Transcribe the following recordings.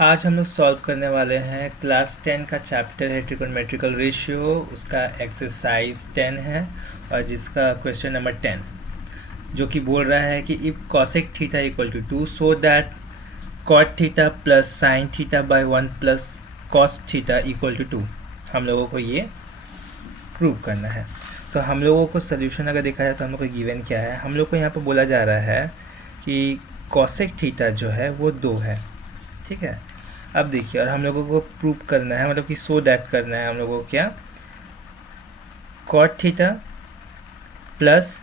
आज हम लोग सॉल्व करने वाले हैं क्लास 10 का चैप्टर है ट्रिगोनोमेट्रिकल रेशियो। उसका एक्सरसाइज 10 है और जिसका क्वेश्चन नंबर 10 जो कि बोल रहा है कि if cosec theta equal to 2 so that cot theta plus sine theta by 1 plus cos theta equal to 2। हम लोगों को ये प्रूव करना है। तो हम लोगों को सोल्यूशन अगर देखा जाए तो हम लोग को गिवन क्या है, हम लोग को यहाँ पर बोला जा रहा है कि कॉसेक थीटा जो है वो 2 है। ठीक है, अब देखिए, और हम लोगों को प्रूव करना है, मतलब कि सो दैट करना है हम लोगों को क्या, cot theta plus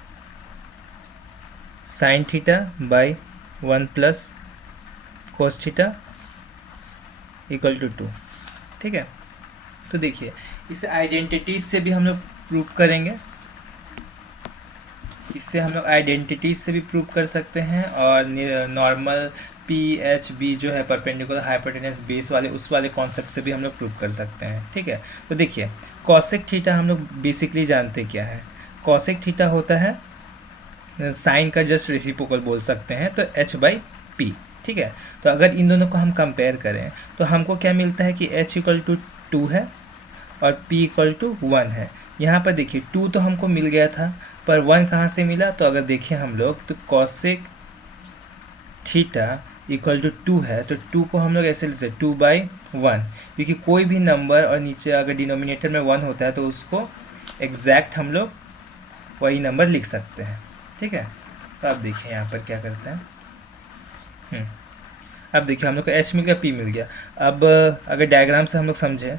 sine theta by 1 plus cos theta equal to 2। ठीक है, तो देखिए इसे आइडेंटिटीज से भी हम लोग प्रूव करेंगे, इससे हम लोग आइडेंटिटीज से भी प्रूव कर सकते हैं और नॉर्मल पी एच बी जो है परपेंडिकुलर हाइपोटेनस बेस वाले उस वाले कॉन्सेप्ट से भी हम लोग प्रूव कर सकते हैं। ठीक है, तो देखिए कॉसेक थीटा हम लोग बेसिकली जानते क्या है। कॉसेक थीटा होता है साइन का जस्ट रेसिप्रोकल बोल सकते हैं, तो एच बाई पी। ठीक है, तो अगर इन दोनों को हम कंपेयर करें तो हमको क्या मिलता है कि एच इक्वल टू 2 है और p इक्वल टू 1 है। यहाँ पर देखिए 2 तो हमको मिल गया था, पर 1 कहाँ से मिला, तो अगर देखें हम लोग तो कॉसेक थीटा इक्वल टू 2 है, तो 2 को हम लोग ऐसे लिख सकते 2/1, क्योंकि कोई भी नंबर और नीचे अगर डिनोमिनेटर में 1 होता है तो उसको एग्जैक्ट हम लोग वही नंबर लिख सकते हैं। ठीक है, तो अब देखिए यहाँ पर क्या करते हैं। अब देखिए हम लोग को h मिल गया, p मिल गया। अब अगर डायग्राम से हम लोग समझें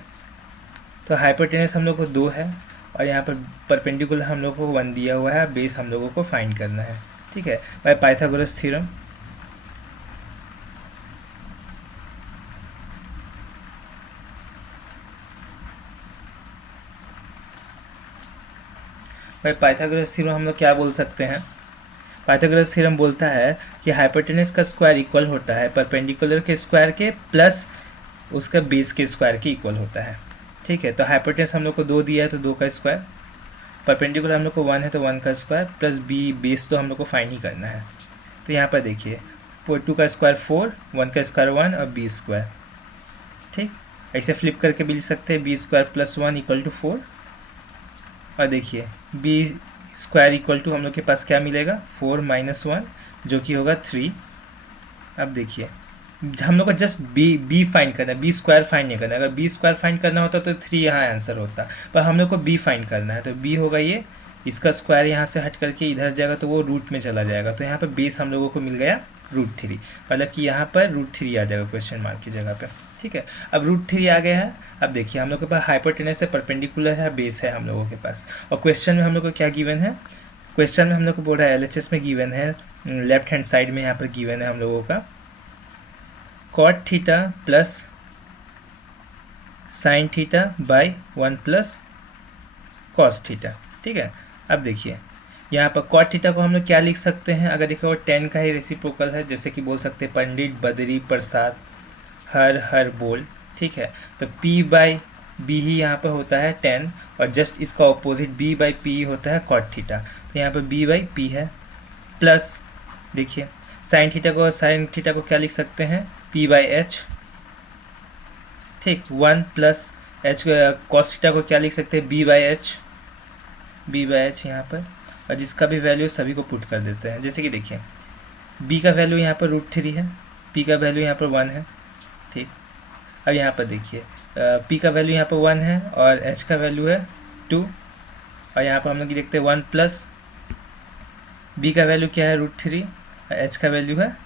तो हाइपोटेनस हम लोग को 2 है और यहाँ पर परपेंडिकुलर हम लोग को 1 दिया हुआ है, बेस हम लोगों को फाइंड करना है। ठीक है, बाय पाइथागोरस थ्योरम हम लोग क्या बोल सकते हैं। पाइथागोरस थ्योरम बोलता है कि हाइपोटेनस का स्क्वायर इक्वल होता है परपेंडिकुलर के स्क्वायर के प्लस उसका बेस के स्क्वायर के इक्वल होता है। ठीक है, तो हाइपोटेनस हम लोग को 2 दिया है तो 2 का स्क्वायर, परपेंडिकुलर हम लोग को 1 है तो 1 का स्क्वायर प्लस बी बेस तो हम लोग को फाइंड ही करना है। तो यहाँ पर देखिए 2 का स्क्वायर 4, 1 का स्क्वायर 1 और बी स्क्वायर। ठीक, ऐसे फ्लिप करके भी लिख सकते हैं B square plus 1 equal to 4, और देखिए बी स्क्वायर इक्वल टू हम लोग के पास क्या मिलेगा 4 माइनस 1 जो कि होगा 3। अब देखिए हम लोग को जस्ट बी फाइंड करना है, बी स्क्वायर फाइंड नहीं करना है। अगर बी स्क्वायर फाइंड करना होता तो 3 यहाँ आंसर होता, पर हम लोग को बी फाइंड करना है, तो बी होगा ये, इसका स्क्वायर यहाँ से हट करके इधर जाएगा तो वो रूट में चला जाएगा, तो यहाँ पर बेस हम लोगों को मिल गया √3, मतलब कि यहाँ पर √3 आ जाएगा क्वेश्चन मार्क की जगह पर। ठीक है, अब √3 आ गया है। अब देखिए हम लोग के पास हाइपोटेनस है, परपेंडिकुलर है, बेस है हम लोगों के पास, और क्वेश्चन में हम लोग को क्या गिवन है, क्वेश्चन में हम लोग को बोल रहा है LHS में गिवन है, लेफ्ट हैंड साइड में यहाँ पर गिवन है हम लोगों का cot theta plus sine theta by 1 plus cos theta. ठीक है, अब देखिए यहाँ पर कॉट थीटा को हम लोग क्या लिख सकते हैं, अगर देखिए वो 10 का ही रेसिप्रोकल है, जैसे कि बोल सकते हैं पंडित बद्री प्रसाद हर बोल। ठीक है, तो p बाई बी ही यहाँ पर होता है 10 और जस्ट इसका ऑपोजिट b बाई पी होता है कॉट थीटा, तो यहाँ पर b बाई पी है, प्लस देखिए साइन थीटा को क्या लिख सकते हैं p बाई एच। ठीक, 1 प्लस एच कॉस थीटा को क्या लिख सकते हैं b बाई एच यहाँ पर, और जिसका भी वैल्यू सभी को पुट कर देते हैं। जैसे कि देखिए b का वैल्यू यहाँ पर √3 है, p का वैल्यू यहाँ पर 1 है। ठीक, अब यहाँ पर देखिए p का वैल्यू यहाँ पर 1 है और h का वैल्यू है 2, और यहाँ पर हम लोग देखते हैं 1 प्लस b का वैल्यू क्या है √3 और h का वैल्यू है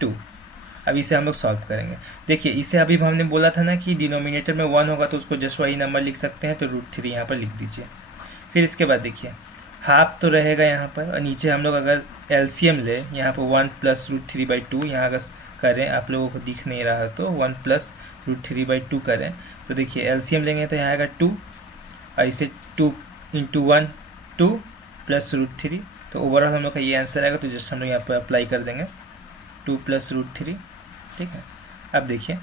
2। अब इसे हम लोग सॉल्व करेंगे। देखिए इसे अभी हमने बोला था ना कि डिनोमिनेटर में 1 होगा तो उसको जस्ट वही नंबर लिख सकते हैं, तो √3 यहाँ पर लिख दीजिए। फिर इसके बाद देखिए हाफ तो रहेगा यहाँ पर, और नीचे हम लोग अगर एलसीएम ले यहाँ पर 1 प्लस √3/2, यहाँ अगर करें आप लोगों को दिख नहीं रहा तो 1 प्लस √3/2 करें, तो देखिए एलसीएम लेंगे तो यहाँ आएगा 2, और इसे 2 इंटू 1 2 प्लस √3, तो ओवरऑल हम लोग का ये आंसर आएगा। तो जस्ट हम लोग यहाँ पर अप्लाई कर देंगे 2 प्लस √3। ठीक है, अब देखिए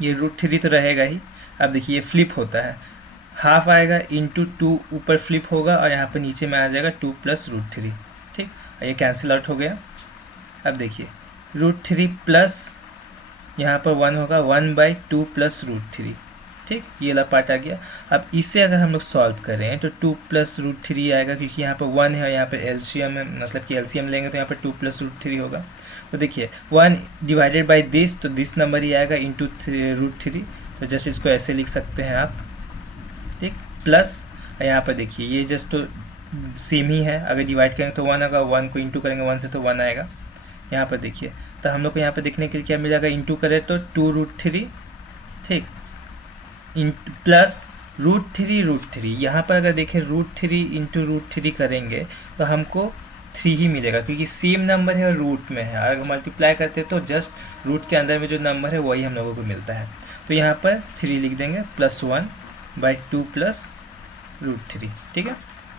ये √3 तो रहेगा ही। अब देखिए ये फ्लिप होता है, हाफ आएगा इंटू 2 ऊपर फ्लिप होगा और यहाँ पर नीचे में आ जाएगा 2 प्लस √3। ठीक, ये कैंसिल आउट हो गया। अब देखिए √3 प्लस यहाँ पर 1 होगा 1/2 प्लस रूट थ्री। ठीक, ये वाला पार्ट आ गया। अब इसे अगर हम लोग सॉल्व करें तो 2 प्लस रूट थ्री आएगा, क्योंकि यहाँ पर 1 है, यहाँ पर एलसीएम है, मतलब कि एलसीएम लेंगे तो यहाँ पर 2 प्लस रूट थ्री होगा। तो देखिए 1 डिवाइडेड बाई दिस, तो दिस नंबर ही आएगा इंटू रूट थ्री। तो जस्ट इसको ऐसे लिख सकते हैं आप। ठीक, प्लस यहाँ पर देखिए ये जस्ट तो सेम ही है, अगर डिवाइड करेंगे तो 1 आएगा, 1 को इंटू करेंगे 1 से तो 1 आएगा। यहाँ पर देखिए, तो हम लोग को यहाँ पर देखने के लिए क्या मिल जाएगा, इंटू करें तो 2 रूट थ्री। ठीक, इन प्लस रूट थ्री, यहाँ पर अगर देखें root three into root three करेंगे तो हमको 3 ही मिलेगा, क्योंकि सेम नंबर है और रूट में है। अगर मल्टीप्लाई करते तो जस्ट रूट के अंदर में जो नंबर है वही हम लोगों को मिलता है। तो यहाँ पर 3 लिख देंगे, प्लस 1/2 प्लस रूट थ्री। ठीक है,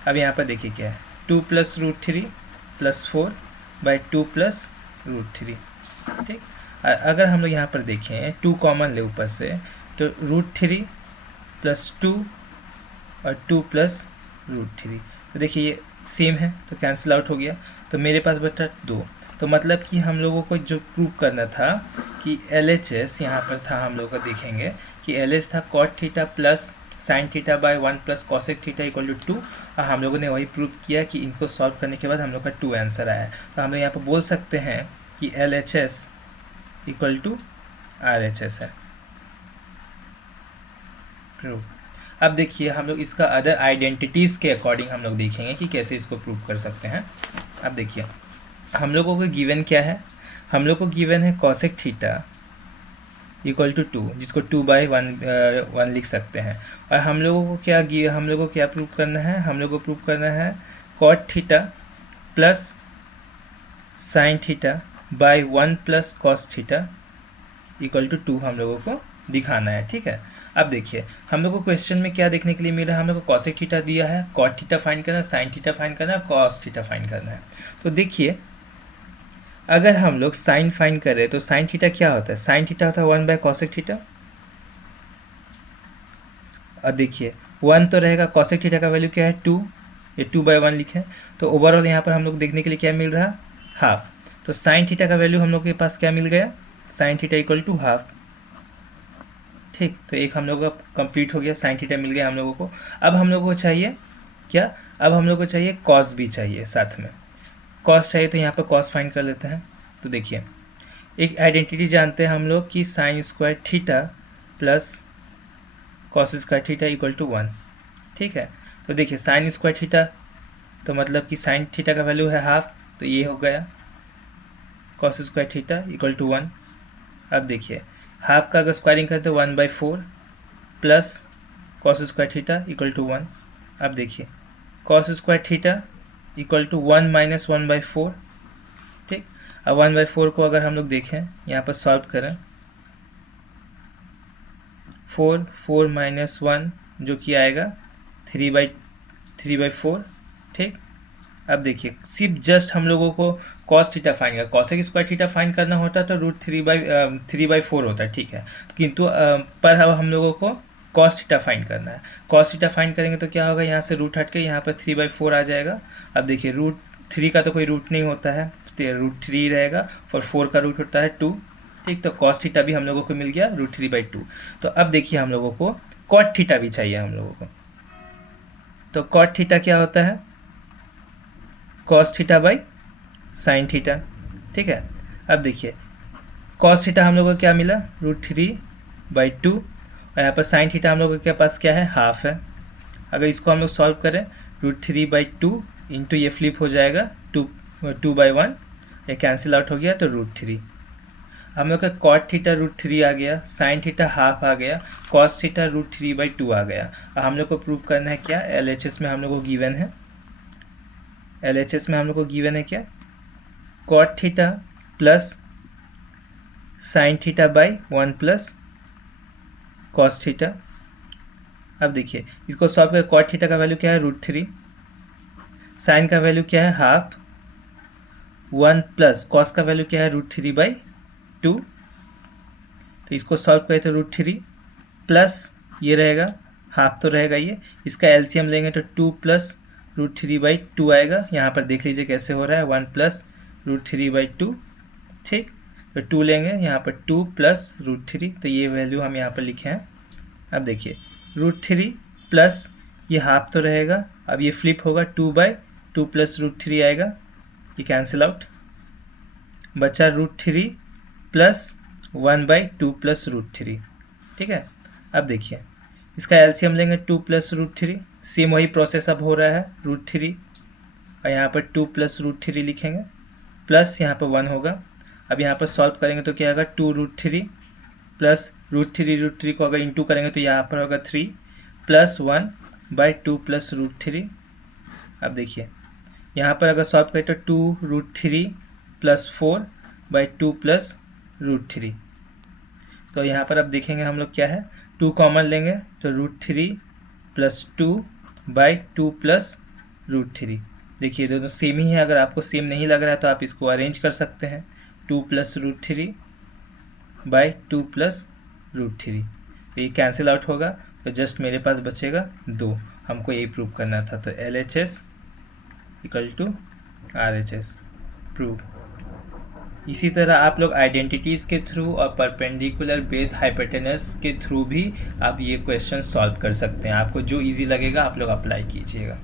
अब यहाँ पर देखिए क्या है, 2 plus root three plus 4/2 plus root three. ठीक, अगर हम लोग यहाँ पर देखें 2 कॉमन ले ऊपर से, तो रूट थ्री प्लस 2 और 2 प्लस रूट थ्री, तो देखिए ये सेम है तो कैंसिल आउट हो गया। तो मेरे पास बचा 2। तो मतलब कि हम लोगों को जो प्रूव करना था कि LHS यहाँ पर था, हम लोग को देखेंगे कि LH था cot theta plus sine theta by 1 plus cosec theta equal to 2, और हम लोगों ने वही प्रूव किया कि इनको सॉल्व करने के बाद हम लोग का 2 आंसर आया। तो हम लोग यहाँ पर बोल सकते हैं कि LHS इक्वल टू RHS है। प्रूव। अब देखिए हम लोग इसका अदर आइडेंटिटीज़ के अकॉर्डिंग हम लोग देखेंगे कि कैसे इसको प्रूव कर सकते हैं। अब देखिए हम लोगों को गिवन क्या है, हम लोग को गिवन है कॉसेक थीटा इक्वल टू 2, जिसको 2/1 लिख सकते हैं। और हम लोगों को क्या प्रूव करना है, हम लोग को प्रूव करना है cot theta plus sine theta by 1 plus cos theta equal to 2 हम लोगों को दिखाना है। ठीक है, अब देखिए हम लोग को क्वेश्चन में क्या देखने के लिए मिल रहा है, हम लोग को कॉसेक थीटा दिया है, कॉट थीटा फाइंड करना है, साइन थीटा फाइंड करना है, कॉस थीटा फाइंड करना है। तो देखिए अगर हम लोग साइन फाइंड करें तो साइन थीटा क्या होता है, साइन थीटा होता है 1/कॉसेक थीटा। और देखिए 1 तो रहेगा, कॉसेक थीटा का वैल्यू क्या है 2, ये 2/1 लिखे। तो ओवरऑल यहाँ पर हम लोग देखने के लिए क्या मिल रहा, हाफ। तो साइन थीटा का वैल्यू हम लोग के पास क्या मिल गया, sine theta equal to half. ठीक, तो एक हम लोग का कंप्लीट हो गया, साइन थीटा मिल गया हम लोगों को। अब हम लोगों को चाहिए क्या, अब हम लोग को चाहिए कॉस भी चाहिए साथ में। कॉस चाहिए तो यहाँ पर कॉस फाइंड कर लेते हैं। तो देखिए एक आइडेंटिटी जानते हैं हम लोग कि sine square theta plus cos square theta equal to 1। ठीक है, तो देखिए साइन स्क्वायर थीटा तो मतलब कि साइन थीटा का वैल्यू है हाफ, तो ये हो गया cos square theta equal to 1। अब देखिए हाफ का अगर स्क्वायरिंग करते हैं 1/4 plus cos square theta equal to 1। अब देखिए cos square theta equal to 1 minus 1/4। ठीक, अब 1/4 को अगर हम लोग देखें यहाँ पर सॉल्व करें, 4 माइनस 1 जो कि आएगा 3/4। ठीक, अब देखिए सिर्फ जस्ट हम लोगों को कॉस थीटा फाइंड करना, कॉसेक स्क्वायर थीटा फाइंड करना होता तो रूट 3/4 होता है। ठीक है, किंतु पर अब हम लोगों को कॉस थीटा फाइंड करना है। कॉस थीटा फाइंड करेंगे तो क्या होगा, यहाँ से रूट हट के यहाँ पर 3/4 आ जाएगा। अब देखिए रूट 3 का तो कोई रूट नहीं होता है, तो रूट 3 रहेगा, और 4 का रूट होता है 2। ठीक, तो कॉस थीटा भी हम लोगों को मिल गया रूट 3/2। तो अब देखिए हम लोगों को कॉट थीटा भी चाहिए हम लोगों को। तो कॉट थीटा क्या होता है, cos theta by sine theta. ठीक है, अब देखिए कॉस थीटा हम लोग को क्या मिला, रूट 3/2, और यहाँ पर साइन थीटा हम लोग के पास क्या है, हाफ है। अगर इसको हम लोग सॉल्व करें, रूट 3/2 इंटू ये फ्लिप हो जाएगा 2/1, ये कैंसिल आउट हो गया, तो रूट 3। हम लोग का कॉट थीटा रूट 3 आ गया, साइन थीटा हाफ आ गया, कॉस थीटा रूट 3/2 आ गया। और हम लोग को प्रूव करना है क्या, LHS में हम लोग को गिवन है, LHS में हम लोग को गिवन है क्या, cot theta plus sine theta by 1 plus cos theta. अब देखिए इसको सॉल्व कर, कॉट थीटा का वैल्यू क्या है रूट 3, साइन का वैल्यू क्या है हाफ, 1 प्लस कॉस का वैल्यू क्या है रूट 3/2। तो इसको सॉल्व करें तो रूट 3 प्लस ये रहेगा हाफ तो रहेगा ये, इसका एलसीएम लेंगे तो 2 प्लस रूट 3/2 आएगा। यहाँ पर देख लीजिए कैसे हो रहा है, 1 प्लस रूट 3/2। ठीक, तो 2 लेंगे, यहाँ पर 2 प्लस √3, तो ये वैल्यू हम यहाँ पर लिखे हैं। अब देखिए √3 प्लस ये हाफ तो रहेगा, अब ये फ्लिप होगा, 2/2 प्लस √3 आएगा, ये कैंसिल आउट, बचा √3 प्लस 1/2 प्लस √3। ठीक है, अब देखिए इसका एलसीएम लेंगे, 2 प्लस √3, सेम वही प्रोसेस अब हो रहा है, √3 और यहाँ पर 2 प्लस √3 लिखेंगे, प्लस यहाँ पर 1 होगा। अब यहाँ पर सॉल्व करेंगे तो क्या होगा, 2√3 प्लस √3 को अगर इंटू करेंगे तो यहाँ पर होगा 3 प्लस 1/2 प्लस √3। अब देखिए यहाँ पर अगर सॉल्व करें तो 2√3 प्लस 4/2 प्लस √3। तो यहाँ पर अब देखेंगे हम लोग क्या है, 2 कॉमन लेंगे तो √3 प्लस 2/2 प्लस √3। देखिए दोनों सेम ही है, अगर आपको सेम नहीं लग रहा है तो आप इसको अरेंज कर सकते हैं, 2 प्लस √3/2 प्लस √3, तो ये कैंसिल आउट होगा, तो जस्ट मेरे पास बचेगा 2। हमको यही प्रूव करना था, तो LHS equal to RHS prove. इसी तरह आप लोग आइडेंटिटीज़ के थ्रू और परपेंडिकुलर बेस हाइपोटेनस के थ्रू भी आप ये क्वेश्चन सॉल्व कर सकते हैं। आपको जो इजी लगेगा आप लोग अप्लाई कीजिएगा।